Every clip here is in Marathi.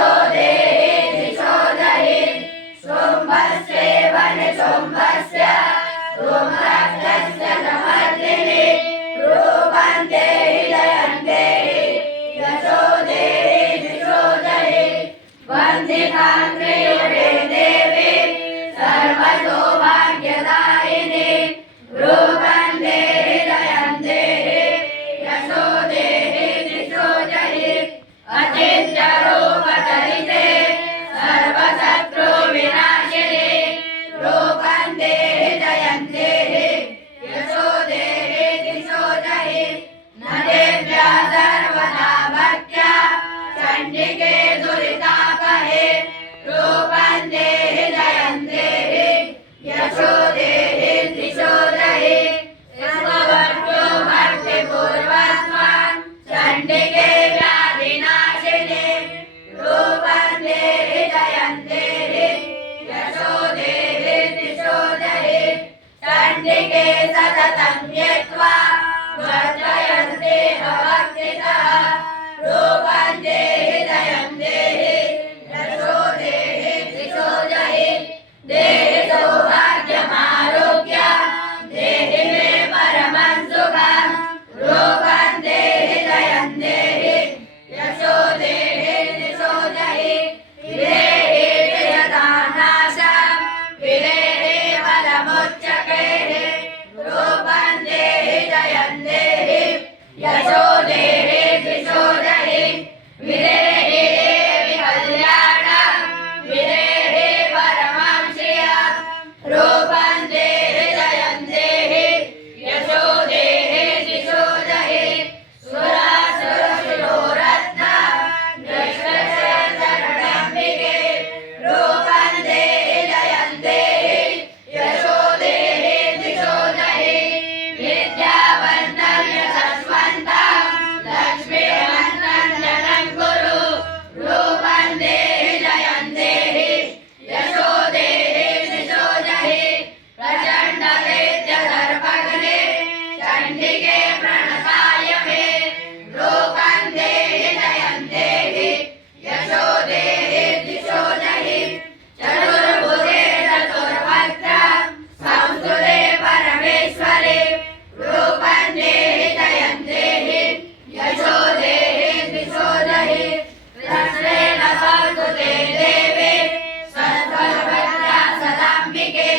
यशोदेहि दिशोदहि शुम्भस्यैव निशुम्भस्य धूम्राक्षस्य समर्दिनि रूपं देहि जयं देहि यशोदेहि दिशोदहि वन्दितां त्रियुगे देवी सर्वसौभाग्यदायिनि रूपं देहि जयं देहि यशोदेहि दिशोदहि अचिन्त्यरूपचरिते सर्वशत्रुविनाशिनि रूपं देहि जयं देहि यशोदेहि दिशोदहि नदेभ्यः सर्वदा भक्त्या चण्डिके दुरितापहे रूपं देहि जयं देहि यशोदेहि दिशोदहि यशोवर्तो भक्तिपूर्वस्त्वं चण्डिके व्याधिनाशिनि रूपं देहि जयं देहि यशोदेहि दिशोदहि चण्डिके सततं यत्वा वर्धयन्ति भक्तितः रूपं देहि जयं देहि यशोदेहि दिशोदहि देहि सौभाग्यमारोग्यं देहि मे परमं सुखं रूपं देहि जयं देहि यशोदेहि दिशोदहि विदेहि विजयदानाशं विदेहि बलमुच्चकैः रूपं देहि जयं देहि यशोदेहि दिशोदहि विदेहि देवि कल्याणं विदेहि परमं श्रियं रूपं देहि जयं देहि यशोदेहि दिशोदहि सुरासुरशिरोरत्नं दृष्टशरणम्बिके रूपं देहि जयं देहि यशोदेहि दिशोदहि विद्यावन्तं यशस्वन्तं लक्ष्मीवन्तं कुरु रूपं देहि जयं देहि यशोदेहि दिशोदहि प्रचण्डदैत्यदर्पघ्ने चण्डिके प्रणताय मे रूपं देहि जयं देहि यशोदेहि दिशोदहि चतुर्भुजे चतुर्वक्त्रं संस्तुते परमेश्वरे रूपं देहि जयं देहि यशोदेहि दिशोदहि कृष्णेन संस्तुते देवे सर्वभद्रा सदाम्बिके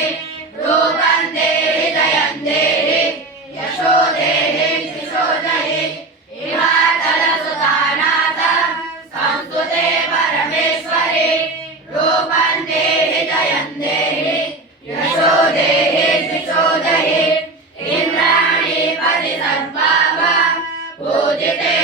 रूपं देहि जयं देहि यशोदेहि दिशोदहि हिमाचलसुतानाथं संस्तुते परमेश्वरे रूपं देहि जयं देहि यशोदेहि दिशोदहि इन्द्राणीपति सम्भावं पूजिते